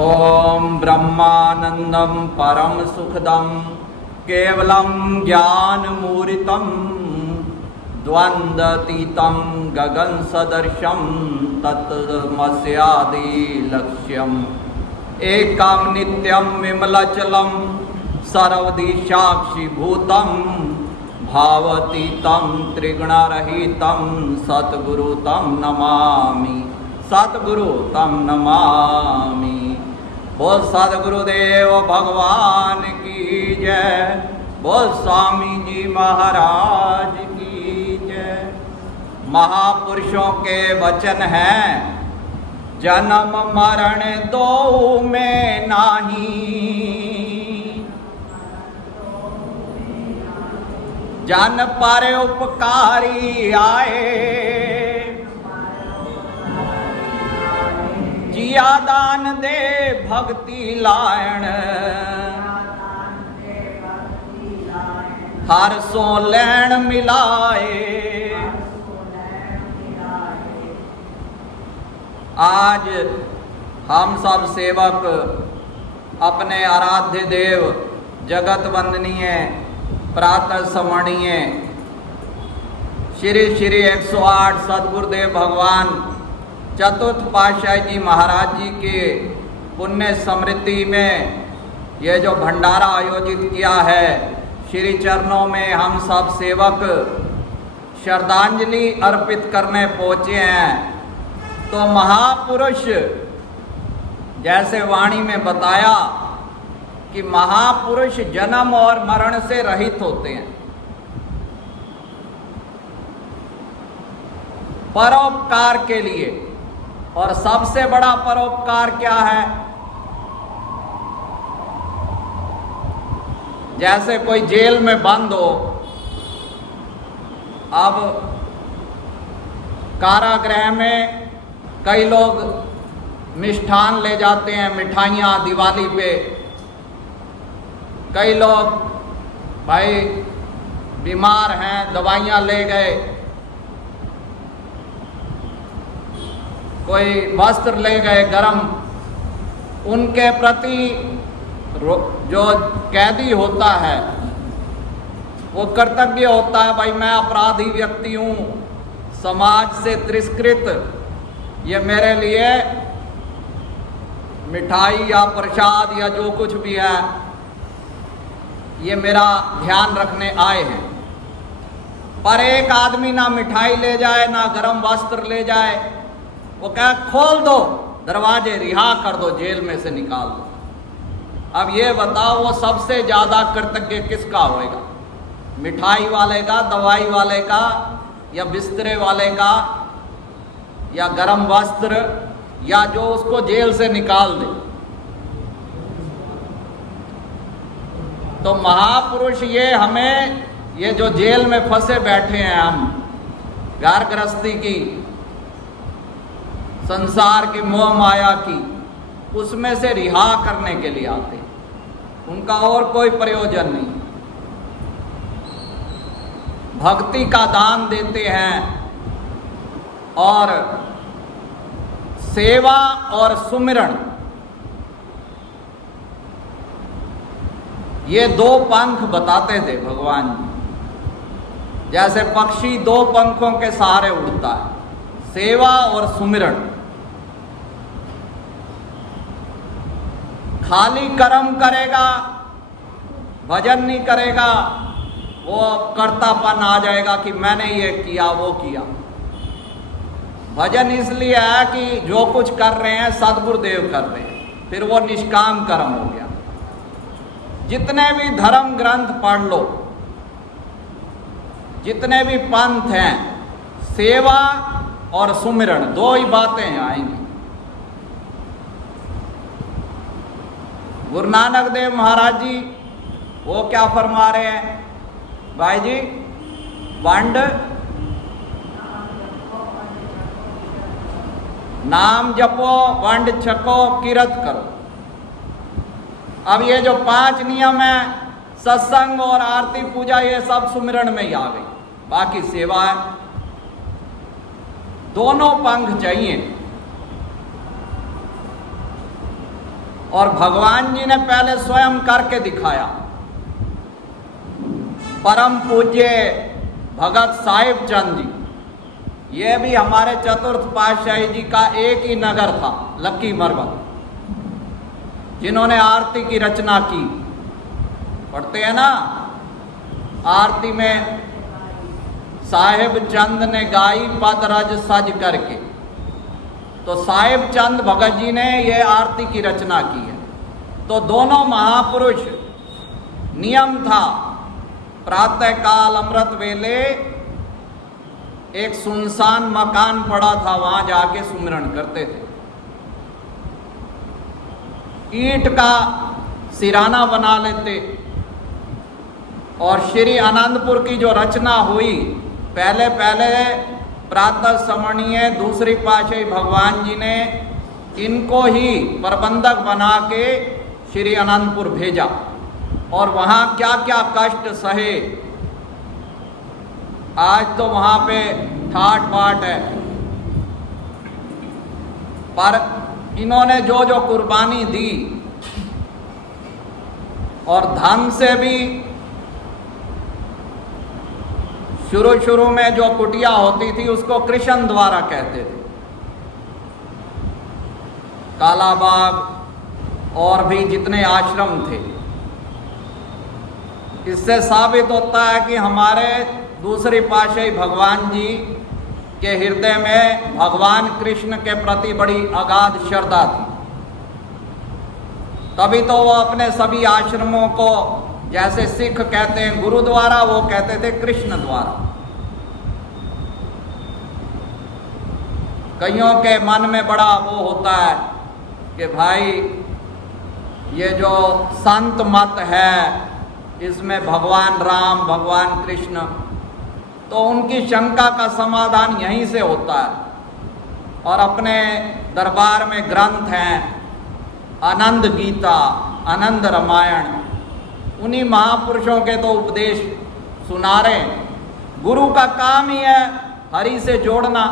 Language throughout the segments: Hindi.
ओम ब्रह्मानंदं परम सुखदं केवलं ज्ञानमूर्तिं द्वन्द्वातीतं गगन सदृशं तत्तमस्यादिलक्ष्यम् एकं नित्यं विमलचलं सर्वदि साक्षिभूतं भावातीतं त्रिगुणरहितं सद्गुरु तं नमामि। सतगुरु तम नमामि। बोल सदगुरुदेव भगवान की जय। बोल स्वामी जी महाराज की जय। महापुरुषों के वचन हैं, जन्म मरण दो में नाही, जन पर उपकारी आए, जिया दान दे भक्ति लायण, हर सो लैण मिलाए। आज हम सब सेवक अपने आराध्य देव जगत वंदनीय प्रातः स्मरणीय श्री श्री 108 सदगुरुदेव भगवान चतुर्थ पातशाही जी महाराज जी के पुण्य स्मृति में ये जो भंडारा आयोजित किया है, श्री चरणों में हम सब सेवक श्रद्धांजलि अर्पित करने पहुँचे हैं। तो महापुरुष जैसे वाणी में बताया कि महापुरुष जन्म और मरण से रहित होते हैं, परोपकार के लिए। और सबसे बड़ा परोपकार क्या है? जैसे कोई जेल में बंद हो, अब कारागृह में कई लोग मिष्ठान ले जाते हैं, मिठाइयाँ दिवाली पे। कई लोग भाई बीमार हैं, दवाइयाँ ले गए, कोई वस्त्र ले गए गरम। उनके प्रति जो कैदी होता है वो कर्तव्य होता है, भाई मैं अपराधी व्यक्ति हूँ, समाज से तिरस्कृत, ये मेरे लिए मिठाई या प्रसाद या जो कुछ भी है ये मेरा ध्यान रखने आए हैं। पर एक आदमी ना मिठाई ले जाए, ना गरम वस्त्र ले जाए, वो कहे खोल दो दरवाजे, रिहा कर दो, जेल में से निकाल दो। अब ये बताओ वो सबसे ज्यादा कृतज्ञ किसका होएगा? मिठाई वाले का, दवाई वाले का, या बिस्तरे वाले का, या गरम वस्त्र, या जो उसको जेल से निकाल दे? तो महापुरुष ये हमें, ये जो जेल में फंसे बैठे हैं हम, घर गृहस्थी की, संसार की मोह माया की, उसमें से रिहा करने के लिए आते हैं। उनका और कोई प्रयोजन नहीं। भक्ति का दान देते हैं और सेवा और सुमिरन, ये दो पंख बताते थे भगवान जी। जैसे पक्षी दो पंखों के सहारे उड़ता है, सेवा और सुमिरन। खाली कर्म करेगा, भजन नहीं करेगा, वो कर्तापन आ जाएगा कि मैंने ये किया वो किया। भजन इसलिए है कि जो कुछ कर रहे हैं सदगुरुदेव कर रहे हैं, फिर वो निष्काम कर्म हो गया। जितने भी धर्म ग्रंथ पढ़ लो, जितने भी पंथ हैं, सेवा और सुमिरन दो ही बातें आएंगी। गुरु नानक देव महाराज जी वो क्या फरमा रहे हैं भाई जी? वंड नाम जपो, वंड छको, किरत करो। अब ये जो 5 नियम है, सत्संग और आरती पूजा, ये सब सुमिरन में ही आ गई। बाकी सेवा है, दोनों पंख चाहिए। और भगवान जी ने पहले स्वयं करके दिखाया। परम पूज्य भगत साहिब चंद जी, ये भी हमारे चतुर्थ पातशाही जी का एक ही नगर था, लक्की मरबत, जिन्होंने आरती की रचना की। पढ़ते हैं ना, आरती में साहिब चंद ने गाई पद रज सज करके, तो साहिब चंद भगत जी ने ये आरती की रचना की है। तो दोनों महापुरुष, नियम था प्रातः काल अमृत वेले एक सुनसान मकान पड़ा था, वहां जाके सुमिरन करते थे। ईंट का सिराना बना लेते, और श्री आनंदपुर की जो रचना हुई, पहले प्रातः स्मरणीय दूसरी पातशाही भगवान जी ने इनको ही प्रबंधक बना के श्री आनंदपुर भेजा, और वहाँ क्या क्या कष्ट सहे। आज तो वहाँ पे ठाट बाट है, पर इन्होंने जो जो कुर्बानी दी, और धन से भी, शुरू में जो कुटिया होती थी उसको कृष्ण द्वारा कहते थे, कालाबाग और भी जितने आश्रम थे। इससे साबित होता है कि हमारे दूसरी पातशाही भगवान जी के हृदय में भगवान कृष्ण के प्रति बड़ी अगाध श्रद्धा थी। तभी तो वो अपने सभी आश्रमों को, जैसे सिख कहते हैं गुरु द्वारा, वो कहते थे कृष्ण द्वारा। कईयों के मन में बड़ा वो होता है कि भाई ये जो संत मत है इसमें भगवान राम, भगवान कृष्ण, तो उनकी शंका का समाधान यहीं से होता है। और अपने दरबार में ग्रंथ हैं, आनंद गीता, आनंद रामायण, उन्हीं महापुरुषों के तो उपदेश सुना रहे। गुरु का काम ही है हरि से जोड़ना।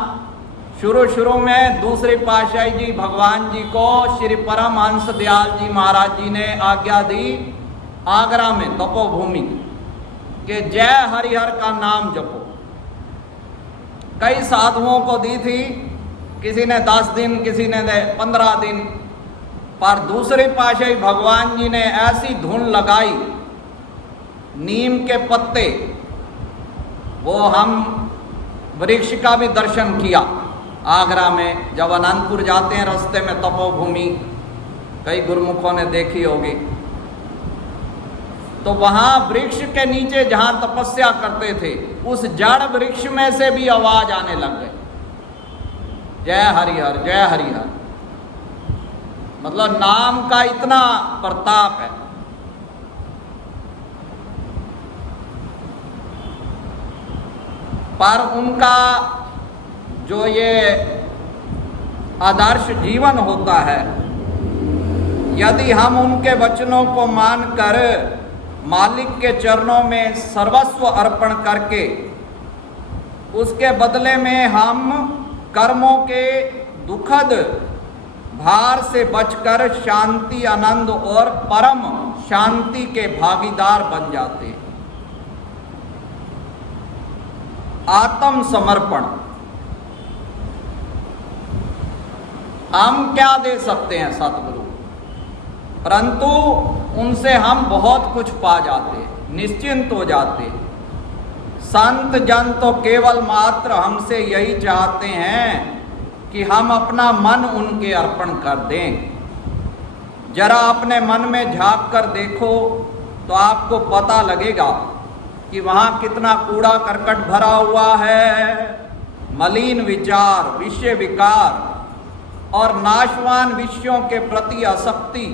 शुरू में दूसरी पातशाही जी भगवान जी को श्री परमहंस दयाल जी महाराज जी ने आज्ञा दी, आगरा में तपोभूमि के जय हरिहर का नाम जपो। कई साधुओं को दी थी, किसी ने 10 दिन, किसी ने 15 दिन, पर दूसरे पातशाही भगवान जी ने ऐसी धुन लगाई, नीम के पत्ते, वो हम वृक्ष का भी दर्शन किया आगरा में। जब अनंतपुर जाते हैं रास्ते में तपोभूमि, कई गुरुमुखों ने देखी होगी, तो वहां वृक्ष के नीचे जहां तपस्या करते थे, उस जड़ वृक्ष में से भी आवाज आने लग गई, जय हरिहर, जय हरिहर। मतलब नाम का इतना प्रताप है। पर उनका जो ये आदर्श जीवन होता है, यदि हम उनके वचनों को मानकर मालिक के चरणों में सर्वस्व अर्पण करके उसके बदले में हम कर्मों के दुखद भार से बचकर शांति, आनंद और परम शांति के भागीदार बन जाते हैं। आत्म समर्पण हम क्या दे सकते हैं सतगुरु, परंतु उनसे हम बहुत कुछ पा जाते हैं, निश्चिंत हो जाते हैं। संत जन तो केवल मात्र हमसे यही चाहते हैं कि हम अपना मन उनके अर्पण कर दें। जरा अपने मन में झांक कर देखो तो आपको पता लगेगा कि वहाँ कितना कूड़ा करकट भरा हुआ है, मलिन विचार, विषय विकार और नाशवान विषयों के प्रति आसक्ति,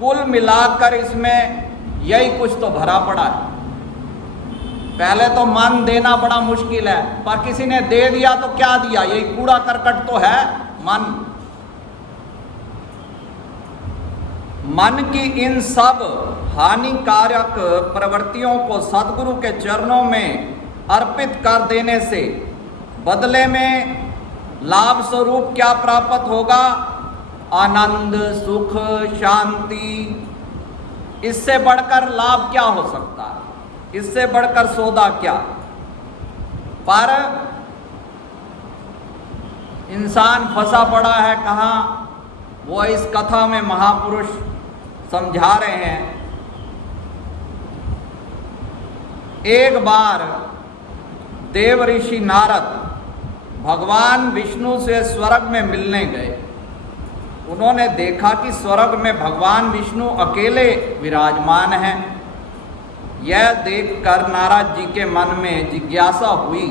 कुल मिलाकर इसमें यही कुछ तो भरा पड़ा है। पहले तो मन देना बड़ा मुश्किल है, पर किसी ने दे दिया तो क्या दिया, यही कूड़ा करकट तो है मन। मन की इन सब हानिकारक प्रवृत्तियों को सद्गुरु के चरणों में अर्पित कर देने से बदले में लाभ स्वरूप क्या प्राप्त होगा, आनंद, सुख, शांति, इससे बढ़कर लाभ क्या हो सकता है? इससे बढ़कर सौदा क्या? पर इंसान फंसा पड़ा है कहाँ? वो इस कथा में महापुरुष समझा रहे हैं। एक बार देव ऋषि नारद भगवान विष्णु से स्वर्ग में मिलने गए। उन्होंने देखा कि स्वर्ग में भगवान विष्णु अकेले विराजमान हैं। यह देखकर नारद जी के मन में जिज्ञासा हुई।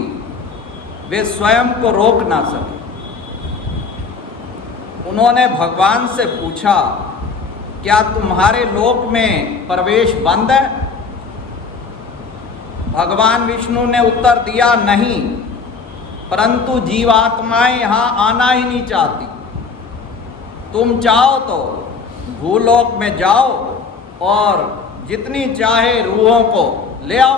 वे स्वयं को रोक ना सके। उन्होंने भगवान से पूछा, क्या तुम्हारे लोक में प्रवेश बंद है? भगवान विष्णु ने उत्तर दिया, नहीं, परंतु जीवात्माएं यहां आना ही नहीं चाहती। तुम चाहो तो भूलोक में जाओ और जितनी चाहे रूहों को ले आओ।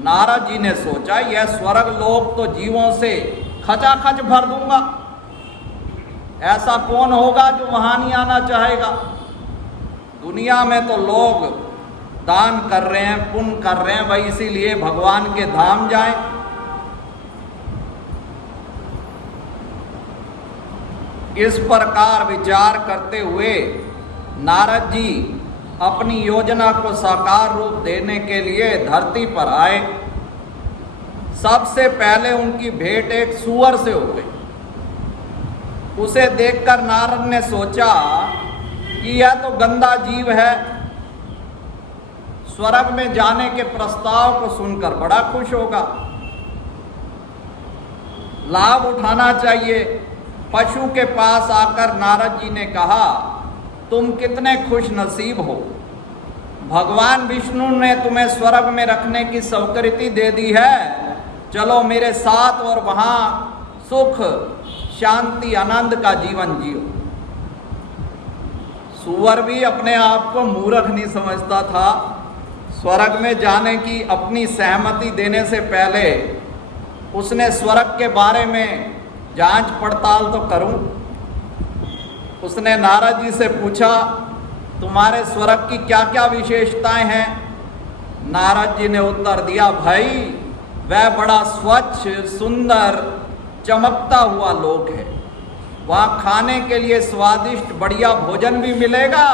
नारद जी ने सोचा, यह स्वर्ग लोक तो जीवों से खचाखच भर दूंगा। ऐसा कौन होगा जो वहां नहीं आना चाहेगा? दुनिया में तो लोग दान कर रहे हैं, पुण्य कर रहे हैं, भाई इसीलिए भगवान के धाम जाएं। इस प्रकार विचार करते हुए नारद जी अपनी योजना को साकार रूप देने के लिए धरती पर आए। सबसे पहले उनकी भेंट एक सूअर से हो गई। उसे देखकर नारद ने सोचा कि यह तो गंदा जीव है। स्वर्ग में जाने के प्रस्ताव को सुनकर बड़ा खुश होगा, लाभ उठाना चाहिए। पशु के पास आकर नारद जी ने कहा, तुम कितने खुश नसीब हो, भगवान विष्णु ने तुम्हें स्वर्ग में रखने की स्वीकृति दे दी है। चलो मेरे साथ और वहां सुख, शांति, आनंद का जीवन जियो। सूअर भी अपने आप को मूर्ख नहीं समझता था। स्वर्ग में जाने की अपनी सहमति देने से पहले उसने स्वर्ग के बारे में जांच पड़ताल तो करूं। उसने नारद जी से पूछा, तुम्हारे स्वर्ग की क्या क्या विशेषताएं हैं? नारद जी ने उत्तर दिया, भाई वह बड़ा स्वच्छ, सुंदर, चमकता हुआ लोक है। वहाँ खाने के लिए स्वादिष्ट बढ़िया भोजन भी मिलेगा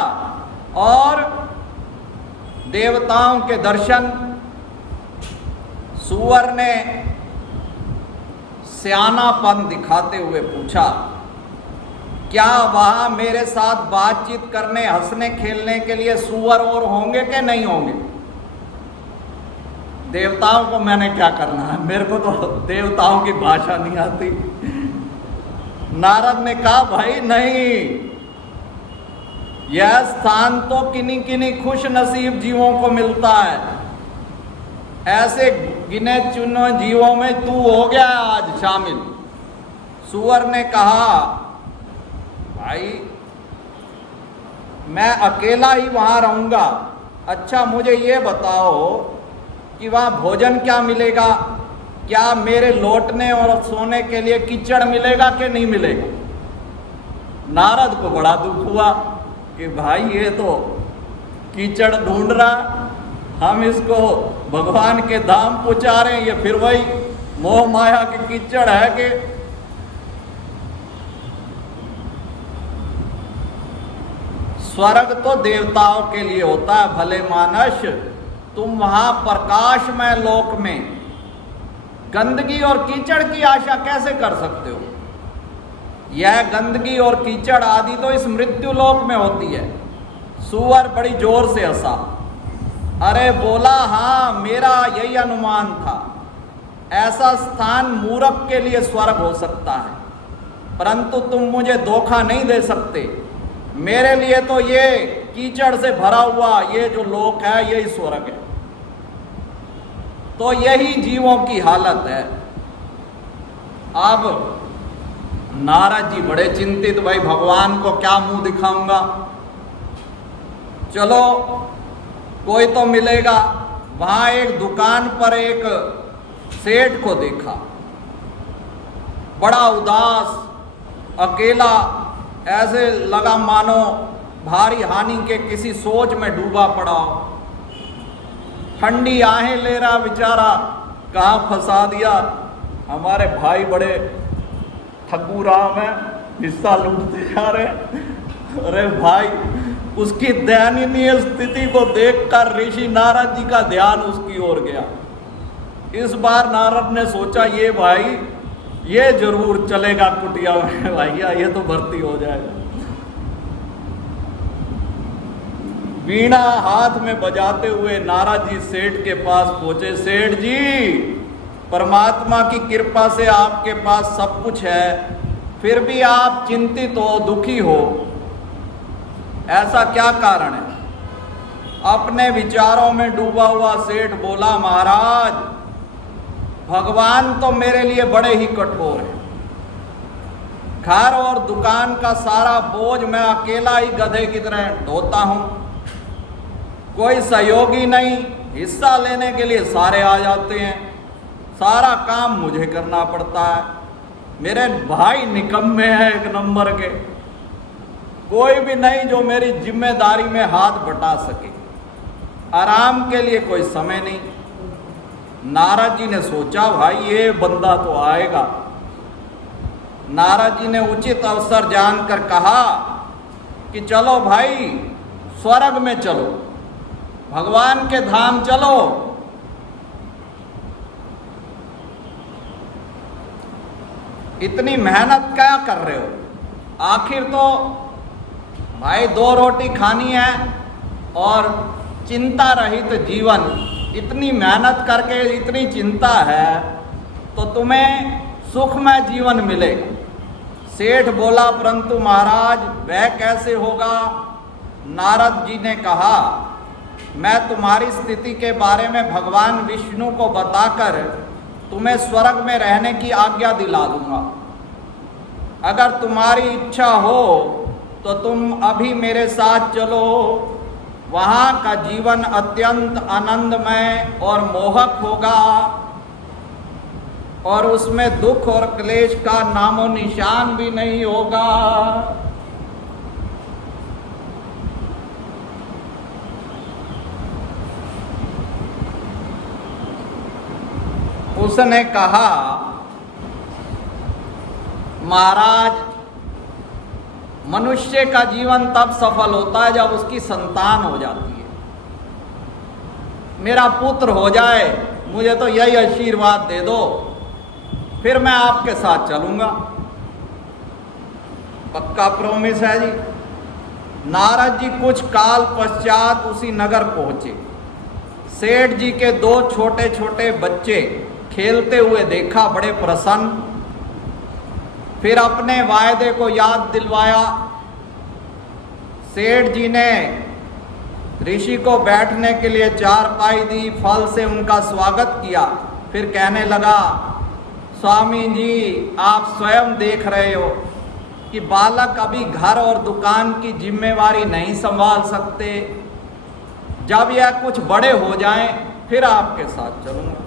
और देवताओं के दर्शन। सूअर ने सियानापन दिखाते हुए पूछा, क्या वहां मेरे साथ बातचीत करने, हंसने खेलने के लिए सूअर और होंगे कि नहीं होंगे? देवताओं को मैंने क्या करना है, मेरे को तो देवताओं की भाषा नहीं आती। नारद ने कहा, भाई नहीं, यह स्थान तो किन्हीं किन्हीं खुश नसीब जीवों को मिलता है। ऐसे गिने चुने जीवों में तू हो गया आज शामिल। सूअर ने कहा, भाई मैं अकेला ही वहां रहूंगा। अच्छा मुझे ये बताओ कि वहां भोजन क्या मिलेगा? क्या मेरे लौटने और सोने के लिए कीचड़ मिलेगा कि नहीं मिलेगा? नारद को बड़ा दुख हुआ कि भाई ये तो कीचड़ ढूंढ रहा, हम इसको भगवान के धाम पहुंचा रहे हैं, ये फिर वही मोह माया के कीचड़ है कि स्वर्ग तो देवताओं के लिए होता है। भले मानस, तुम वहां प्रकाशमय लोक में गंदगी और कीचड़ की आशा कैसे कर सकते हो? यह गंदगी और कीचड़ आदि तो इस मृत्यु लोक में होती है। सूअर बड़ी जोर से हंसा, अरे बोला, हाँ मेरा यही अनुमान था। ऐसा स्थान मूर्ख के लिए स्वर्ग हो सकता है, परंतु तुम मुझे धोखा नहीं दे सकते। मेरे लिए तो ये कीचड़ से भरा हुआ ये जो लोक है यही स्वर्ग है। तो यही जीवों की हालत है। अब नारद जी बड़े चिंतित, भाई भगवान को क्या मुंह दिखाऊंगा? चलो कोई तो मिलेगा। वहां एक दुकान पर एक सेठ को देखा, बड़ा उदास, अकेला, ऐसे लगा मानो भारी हानि के किसी सोच में डूबा पड़ा हो। ठंडी आहें ले रहा बेचारा, कहाँ फंसा दिया। हमारे भाई बड़े ठकुराम हैं, हिस्सा लूटते जा रहे। अरे भाई, उसकी दयनीय स्थिति को देखकर ऋषि नारद जी का ध्यान उसकी ओर गया। इस बार नारद ने सोचा, ये भाई ये जरूर चलेगा कुटिया में, भैया ये तो भर्ती हो जाएगा। वीणा हाथ में बजाते हुए नारद जी सेठ के पास पहुंचे। सेठ जी, परमात्मा की कृपा से आपके पास सब कुछ है, फिर भी आप चिंतित हो, दुखी हो, ऐसा क्या कारण है? अपने विचारों में डूबा हुआ सेठ बोला, महाराज, भगवान तो मेरे लिए बड़े ही कठोर हैं। घर और दुकान का सारा बोझ मैं अकेला ही गधे की तरह ढोता हूं। कोई सहयोगी नहीं, हिस्सा लेने के लिए सारे आ जाते हैं, सारा काम मुझे करना पड़ता है। मेरे भाई निकम्मे हैं एक नंबर के, कोई भी नहीं जो मेरी जिम्मेदारी में हाथ बटा सके। आराम के लिए कोई समय नहीं। नारद जी ने सोचा, भाई ये बंदा तो आएगा। नारद जी ने उचित अवसर जानकर कहा कि चलो भाई, स्वर्ग में चलो, भगवान के धाम चलो। इतनी मेहनत क्या कर रहे हो? आखिर तो भाई 2 रोटी खानी है और चिंता रहित जीवन। इतनी मेहनत करके इतनी चिंता है तो तुम्हें सुखमय जीवन मिलेगा। सेठ बोला, परंतु महाराज वह कैसे होगा? नारद जी ने कहा, मैं तुम्हारी स्थिति के बारे में भगवान विष्णु को बताकर तुम्हें स्वर्ग में रहने की आज्ञा दिला दूंगा। अगर तुम्हारी इच्छा हो तो तुम अभी मेरे साथ चलो। वहाँ का जीवन अत्यंत आनंदमय और मोहक होगा और उसमें दुख और क्लेश का नामो निशान भी नहीं होगा। उसने कहा, महाराज, मनुष्य का जीवन तब सफल होता है जब उसकी संतान हो जाती है। मेरा पुत्र हो जाए, मुझे तो यही आशीर्वाद दे दो, फिर मैं आपके साथ चलूंगा। पक्का प्रॉमिस है जी। नारद जी कुछ काल पश्चात उसी नगर पहुंचे। सेठ जी के 2 छोटे छोटे बच्चे खेलते हुए देखा, बड़े प्रसन्न। फिर अपने वायदे को याद दिलवाया। सेठ जी ने ऋषि को बैठने के लिए चारपाई दी, फल से उनका स्वागत किया। फिर कहने लगा, स्वामी जी, आप स्वयं देख रहे हो कि बालक अभी घर और दुकान की जिम्मेवारी नहीं संभाल सकते। जब यह कुछ बड़े हो जाएं, फिर आपके साथ चलूंगा।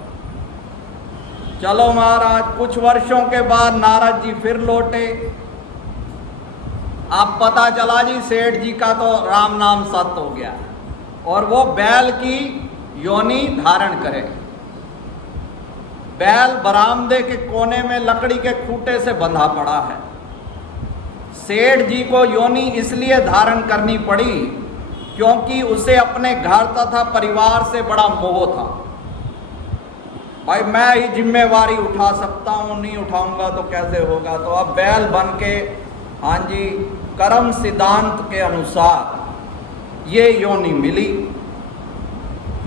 चलो महाराज। कुछ वर्षों के बाद नारद जी फिर लौटे। अब पता चला जी, सेठ जी का तो राम नाम सत्य हो गया और वो बैल की योनि धारण करे। बैल बरामदे के कोने में लकड़ी के खूंटे से बंधा पड़ा है। सेठ जी को योनि इसलिए धारण करनी पड़ी क्योंकि उसे अपने घर तथा परिवार से बड़ा मोह था। भाई मैं ही जिम्मेवारी उठा सकता हूँ, नहीं उठाऊंगा तो कैसे होगा। तो अब बैल बन के, हाँ जी, कर्म सिद्धांत के अनुसार ये योनि मिली।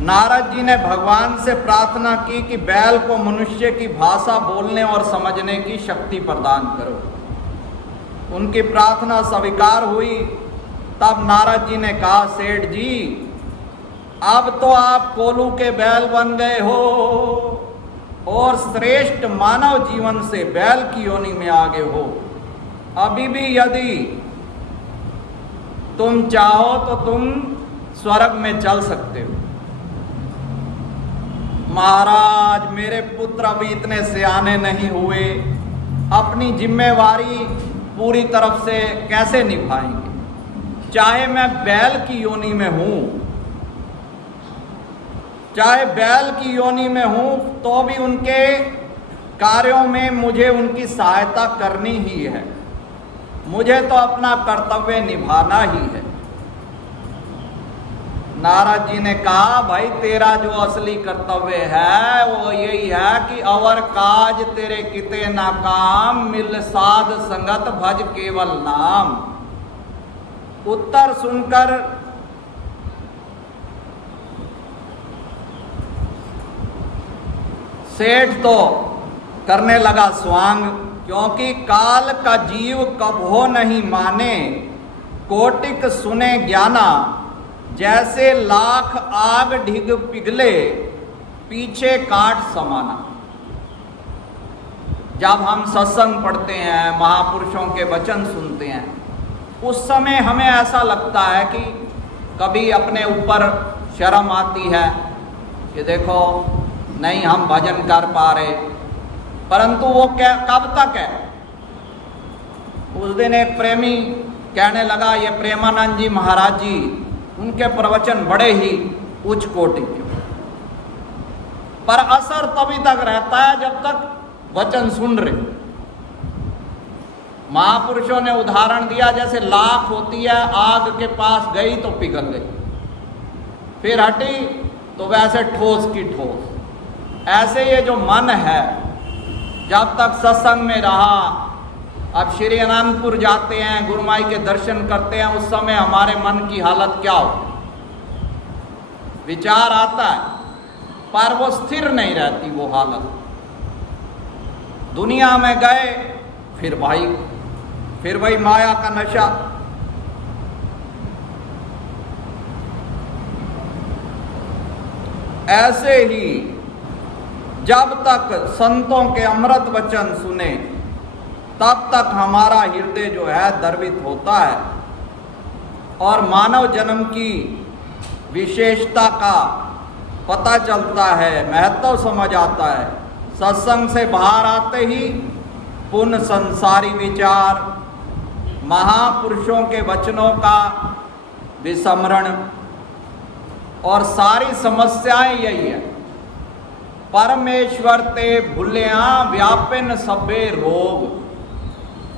नारद जी ने भगवान से प्रार्थना की कि बैल को मनुष्य की भाषा बोलने और समझने की शक्ति प्रदान करो। उनकी प्रार्थना स्वीकार हुई। तब नारद जी ने कहा, सेठ जी, अब तो आप कोलू के बैल बन गए हो और श्रेष्ठ मानव जीवन से बैल की योनि में आ गए हो। अभी भी यदि तुम चाहो तो तुम स्वर्ग में चल सकते हो। महाराज, मेरे पुत्र अभी इतने सियाने नहीं हुए, अपनी जिम्मेवारी पूरी तरफ से कैसे निभाएंगे? चाहे मैं बैल की योनि में हूं, चाहे बैल की योनि में हूं, तो भी उनके कार्यों में मुझे उनकी सहायता करनी ही है। मुझे तो अपना कर्तव्य निभाना ही है। नारद जी ने कहा, भाई तेरा जो असली कर्तव्य है वो यही है कि अवर काज तेरे किते ना काम, मिल साध संगत भज केवल नाम। उत्तर सुनकर सेठ तो करने लगा स्वांग, क्योंकि काल का जीव कभो नहीं माने, कोटिक सुने ज्ञाना, जैसे लाख आग ढिग पिघले, पीछे काट समाना। जब हम सत्संग पढ़ते हैं, महापुरुषों के वचन सुनते हैं, उस समय हमें ऐसा लगता है कि कभी अपने ऊपर शर्म आती है कि देखो नहीं हम भजन कर पा रहे, परंतु वो क्या कब तक है? उस दिन एक प्रेमी कहने लगा, ये प्रेमानंद जी महाराज जी, उनके प्रवचन बड़े ही उच्च कोटि के, पर असर तभी तक रहता है जब तक वचन सुन रहे। महापुरुषों ने उदाहरण दिया, जैसे लाख होती है, आग के पास गई तो पिघल गई, फिर हटी तो वैसे ठोस की ठोस। ऐसे ये जो मन है, जब तक सत्संग में रहा, अब श्री अनंतपुर जाते हैं, गुरुमाई के दर्शन करते हैं, उस समय हमारे मन की हालत क्या हो? विचार आता है, पर वो स्थिर नहीं रहती वो हालत। दुनिया में गए फिर वही माया का नशा। ऐसे ही जब तक संतों के अमृत वचन सुने, तब तक हमारा हृदय जो है द्रवित होता है और मानव जन्म की विशेषता का पता चलता है, महत्व समझ आता है। सत्संग से बाहर आते ही पुण्य संसारी विचार, महापुरुषों के वचनों का विस्मरण और सारी समस्याएं यही है। परमेश्वर ते भूलिया व्यापिन सभे रोग,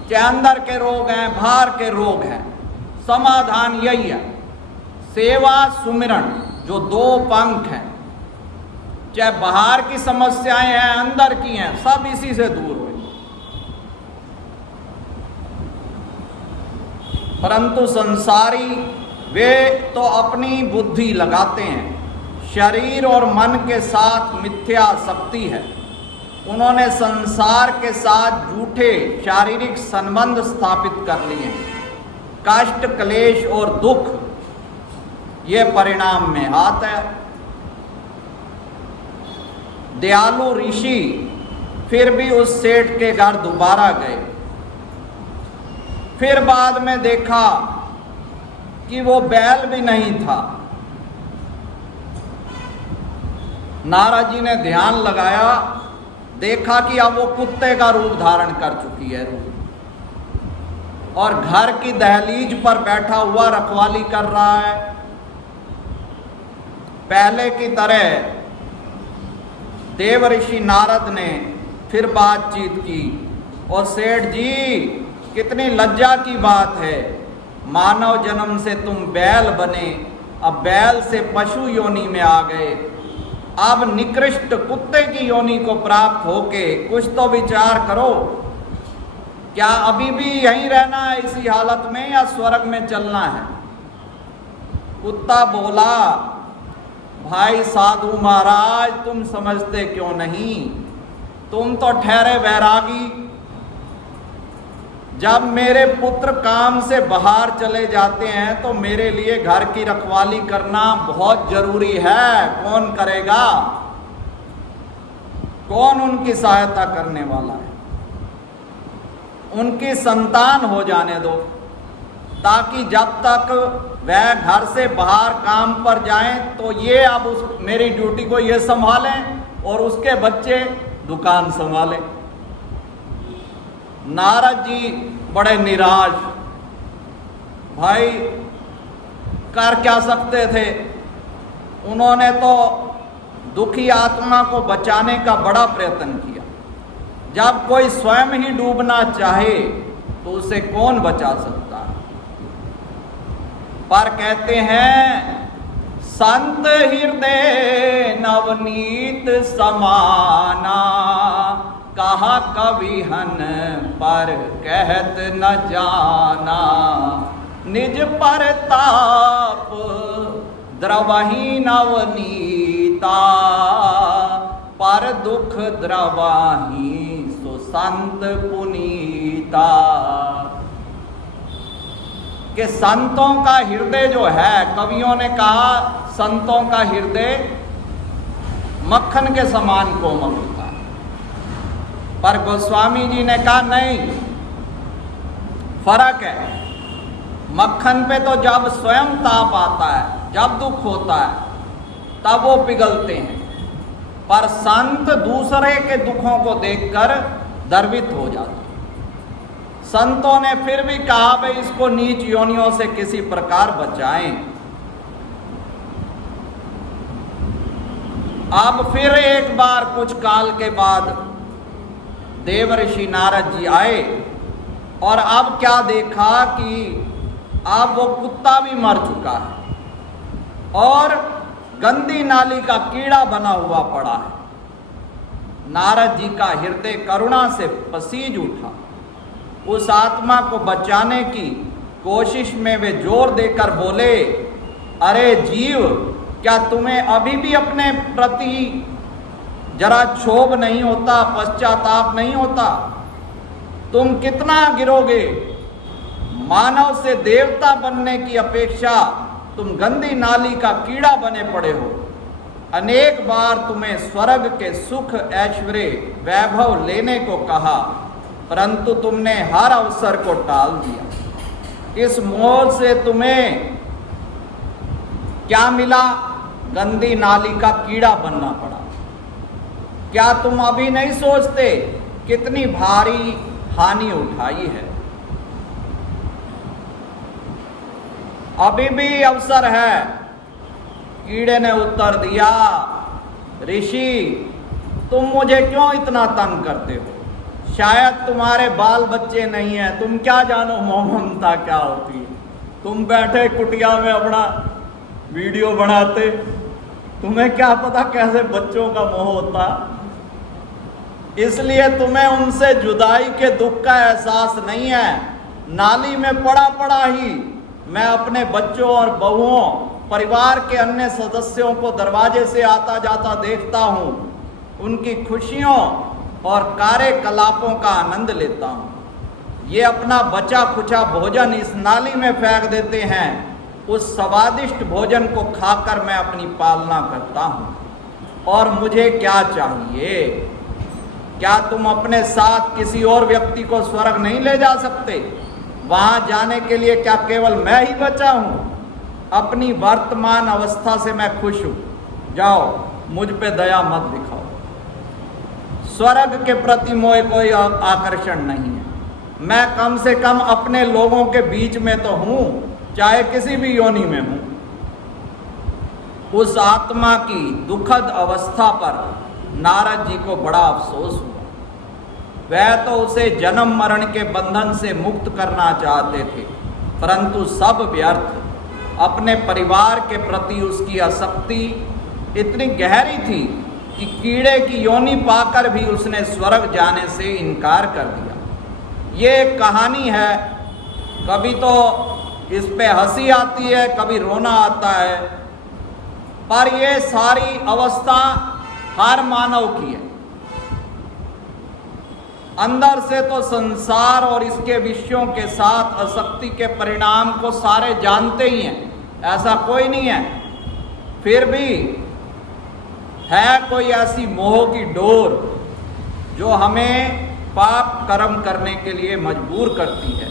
चाहे अंदर के रोग हैं, बाहर के रोग हैं, समाधान यही है। सेवा सुमिरन जो दो पंख हैं, चाहे बाहर की समस्याएं हैं, अंदर की हैं, सब इसी से दूर हुए। परंतु संसारी वे तो अपनी बुद्धि लगाते हैं, शरीर और मन के साथ मिथ्या शक्ति है। उन्होंने संसार के साथ झूठे शारीरिक संबंध स्थापित कर लिए हैं। कष्ट, क्लेश और दुख ये परिणाम में हाथ है। दयालु ऋषि फिर भी उस सेठ के घर दोबारा गए। फिर बाद में देखा कि वो बैल भी नहीं था। नारद जी ने ध्यान लगाया, देखा कि अब वो कुत्ते का रूप धारण कर चुकी है और घर की दहलीज पर बैठा हुआ रखवाली कर रहा है। पहले की तरह देव ऋषि नारद ने फिर बातचीत की और सेठ जी कितनी लज्जा की बात है, मानव जन्म से तुम बैल बने, अब बैल से पशु योनि में आ गए, अब निकृष्ट कुत्ते की योनि को प्राप्त होके कुछ तो विचार करो। क्या अभी भी यहीं रहना है इसी हालत में या स्वर्ग में चलना है? कुत्ता बोला, भाई साधु महाराज तुम समझते क्यों नहीं, तुम तो ठहरे वैरागी। जब मेरे पुत्र काम से बाहर चले जाते हैं तो मेरे लिए घर की रखवाली करना बहुत जरूरी है। कौन करेगा? कौन उनकी सहायता करने वाला है? उनकी संतान हो जाने दो, ताकि जब तक वह घर से बाहर काम पर जाएं तो ये अब मेरी ड्यूटी को ये संभालें और उसके बच्चे दुकान संभालें। नारद जी बड़े निराश। भाई कर क्या सकते थे, उन्होंने तो दुखी आत्मा को बचाने का बड़ा प्रयत्न किया। जब कोई स्वयं ही डूबना चाहे तो उसे कौन बचा सकता है। पर कहते हैं संत हृदय नवनीत समाना, कहा कवि हन पर कहत न जाना, निज परताप द्रवही नवनीता, पर दुख द्रवाही सो संत पुनीता। कि संतों का हृदय जो है, कवियों ने कहा संतों का हृदय मक्खन के समान कोमल होता है, पर गोस्वामी जी ने कहा नहीं, फर्क है। मक्खन पे तो जब स्वयं ताप आता है, जब दुख होता है तब वो पिघलते हैं, पर संत दूसरे के दुखों को देखकर द्रवित हो जाते हैं। संतों ने फिर भी कहा भाई इसको नीच योनियों से किसी प्रकार बचाएं। अब फिर एक बार कुछ काल के बाद देवर्षि नारद जी आए और अब क्या देखा कि अब वो कुत्ता भी मर चुका है और गंदी नाली का कीड़ा बना हुआ पड़ा है। नारद जी का हृदय करुणा से पसीज उठा। उस आत्मा को बचाने की कोशिश में वे जोर देकर बोले, अरे जीव, क्या तुम्हें अभी भी अपने प्रति जरा क्षोभ नहीं होता, पश्चाताप नहीं होता? तुम कितना गिरोगे? मानव से देवता बनने की अपेक्षा तुम गंदी नाली का कीड़ा बने पड़े हो। अनेक बार तुम्हें स्वर्ग के सुख, ऐश्वर्य, वैभव लेने को कहा, परंतु तुमने हर अवसर को टाल दिया। इस मोह से तुम्हें क्या मिला? गंदी नाली का कीड़ा बनना पड़ा। क्या तुम अभी नहीं सोचते कितनी भारी हानि उठाई है? अभी भी अवसर है। कीड़े ने उत्तर दिया, ऋषि, तुम मुझे क्यों इतना तंग करते हो? शायद तुम्हारे बाल बच्चे नहीं हैं, तुम क्या जानो मोह ममता क्या होती है। तुम बैठे कुटिया में अपना वीडियो बनाते, तुम्हें क्या पता कैसे बच्चों का मोह होता। इसलिए तुम्हें उनसे जुदाई के दुख का एहसास नहीं है। नाली में पड़ा पड़ा ही मैं अपने बच्चों और बहुओं, परिवार के अन्य सदस्यों को दरवाजे से आता जाता देखता हूँ। उनकी खुशियों और कार्यकलापों का आनंद लेता हूँ। ये अपना बचा खुचा भोजन इस नाली में फेंक देते हैं। उस स्वादिष्ट भोजन को खाकर मैं अपनी पालना करता हूँ। और मुझे क्या चाहिए? क्या तुम अपने साथ किसी और व्यक्ति को स्वर्ग नहीं ले जा सकते? वहाँ जाने के लिए क्या केवल मैं ही बचा हूँ? अपनी वर्तमान अवस्था से मैं खुश हूँ। जाओ, मुझ पे दया मत दिखाओ। स्वर्ग के प्रति मोह कोई आकर्षण नहीं है। मैं कम से कम अपने लोगों के बीच में तो हूँ, चाहे किसी भी योनि में हूँ। उस आत्मा की दुखद अवस्था पर नारद जी को बड़ा अफसोस हुआ। वह तो उसे जन्म मरण के बंधन से मुक्त करना चाहते थे, परंतु सब व्यर्थ। अपने परिवार के प्रति उसकी आसक्ति इतनी गहरी थी कि कीड़े की योनि पाकर भी उसने स्वर्ग जाने से इनकार कर दिया। ये एक कहानी है। कभी तो इस पे हंसी आती है, कभी रोना आता है, पर ये सारी अवस्था हर मानव की है। अंदर से तो संसार और इसके विषयों के साथ आसक्ति के परिणाम को सारे जानते ही हैं, ऐसा कोई नहीं है। फिर भी है कोई ऐसी मोह की डोर जो हमें पाप कर्म करने के लिए मजबूर करती है।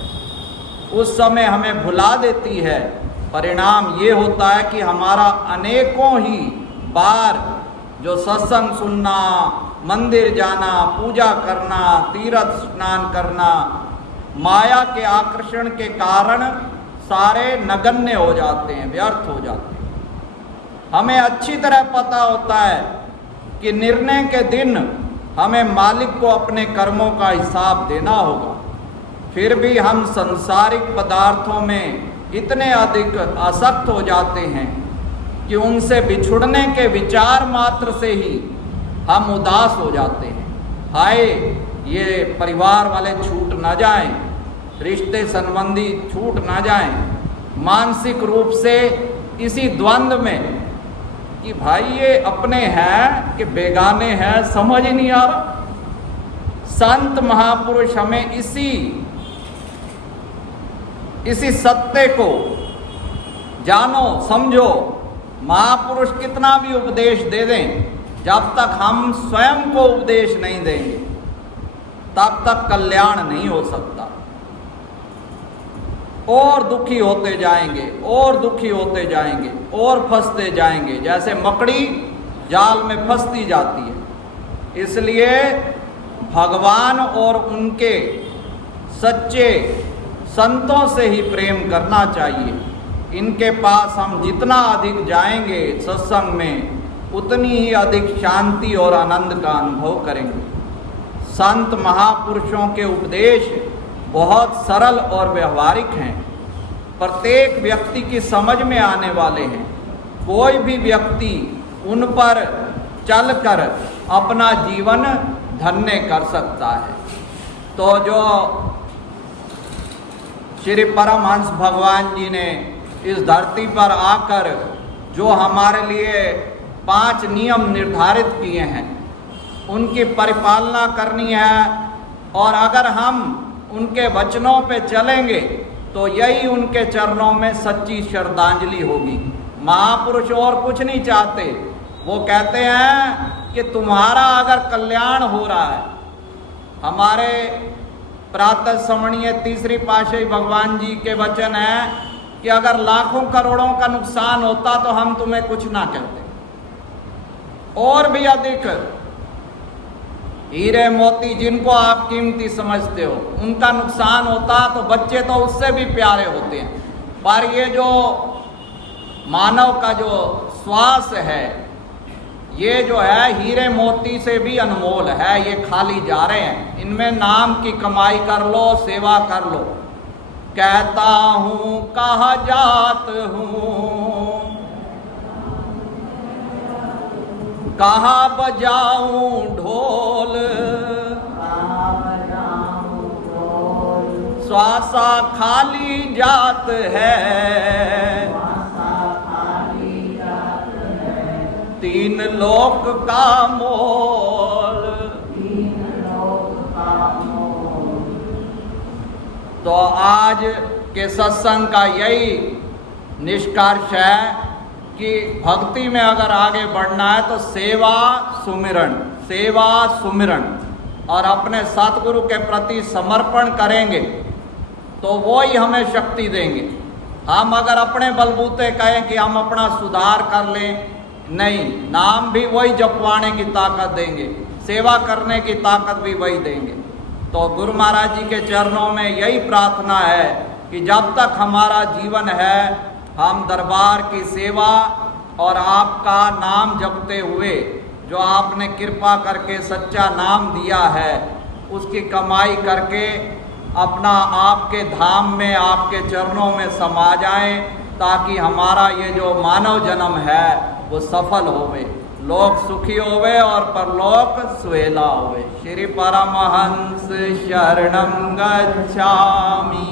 उस समय हमें भुला देती है। परिणाम ये होता है कि हमारा अनेकों ही बार जो सत्संग सुनना, मंदिर जाना, पूजा करना, तीर्थ स्नान करना, माया के आकर्षण के कारण सारे नगण्य हो जाते हैं, व्यर्थ हो जाते हैं। हमें अच्छी तरह पता होता है कि निर्णय के दिन हमें मालिक को अपने कर्मों का हिसाब देना होगा, फिर भी हम सांसारिक पदार्थों में इतने अधिक आसक्त हो जाते हैं कि उनसे बिछुड़ने के विचार मात्र से ही हम उदास हो जाते हैं। हाय, ये परिवार वाले छूट ना जाएं, रिश्ते संबंधी छूट ना जाएं। मानसिक रूप से इसी द्वंद्व में कि भाई ये अपने हैं कि बेगाने हैं, समझ ही नहीं आ रहा। संत महापुरुष हमें इसी सत्य को जानो, समझो। महापुरुष कितना भी उपदेश दे दें, जब तक हम स्वयं को उपदेश नहीं देंगे तब तक कल्याण नहीं हो सकता। और दुखी होते जाएंगे, और दुखी होते जाएंगे, और फंसते जाएंगे, जैसे मकड़ी जाल में फंसती जाती है। इसलिए भगवान और उनके सच्चे संतों से ही प्रेम करना चाहिए। इनके पास हम जितना अधिक जाएंगे सत्संग में, उतनी ही अधिक शांति और आनंद का अनुभव करेंगे। संत महापुरुषों के उपदेश बहुत सरल और व्यवहारिक हैं, प्रत्येक व्यक्ति की समझ में आने वाले हैं। कोई भी व्यक्ति उन पर चलकर अपना जीवन धन्य कर सकता है। तो जो श्री परमहंस भगवान जी ने इस धरती पर आकर जो हमारे लिए 5 नियम निर्धारित किए हैं, उनकी परिपालना करनी है। और अगर हम उनके वचनों पे चलेंगे तो यही उनके चरणों में सच्ची श्रद्धांजलि होगी। महापुरुष और कुछ नहीं चाहते, वो कहते हैं कि तुम्हारा अगर कल्याण हो रहा है, हमारे प्रातः स्मरणीय तीसरी पातशाही भगवान जी के वचन है कि अगर लाखों करोड़ों का नुकसान होता तो हम तुम्हें कुछ ना कहते, और भी अधिक हीरे मोती जिनको आप कीमती समझते हो उनका नुकसान होता तो बच्चे तो उससे भी प्यारे होते हैं। पर ये जो मानव का जो श्वास है, ये जो है हीरे मोती से भी अनमोल है। ये खाली जा रहे हैं, इनमें नाम की कमाई कर लो, सेवा कर लो। कहता हूँ कहाँ जात हूँ, कहाँ बजाऊं ढोल, श्वासा खाली जात है, तीन लोक का मोल। तो आज के सत्संग का यही निष्कर्ष है कि भक्ति में अगर आगे बढ़ना है तो सेवा सुमिरन और अपने सतगुरु के प्रति समर्पण करेंगे तो वो ही हमें शक्ति देंगे। हम अगर अपने बलबूते कहें कि हम अपना सुधार कर लें, नहीं, नाम भी वही जपवाने की ताकत देंगे, सेवा करने की ताकत भी वही देंगे। तो गुरु महाराज जी के चरणों में यही प्रार्थना है कि जब तक हमारा जीवन है हम दरबार की सेवा और आपका नाम जपते हुए जो आपने कृपा करके सच्चा नाम दिया है उसकी कमाई करके अपना आपके धाम में, आपके चरणों में समा जाएं, ताकि हमारा ये जो मानव जन्म है वो सफल होवे, लोक सुखी होवे और परलोक सुहेला होवे। श्री परमहंस शरणं गच्छामि,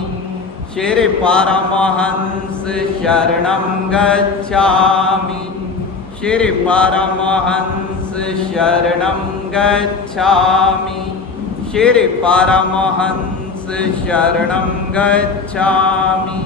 श्री परमहंस शरणं गच्छामि, श्री परमहंस शरणं गच्छामि, श्री परमहंस शरणं गच्छामि।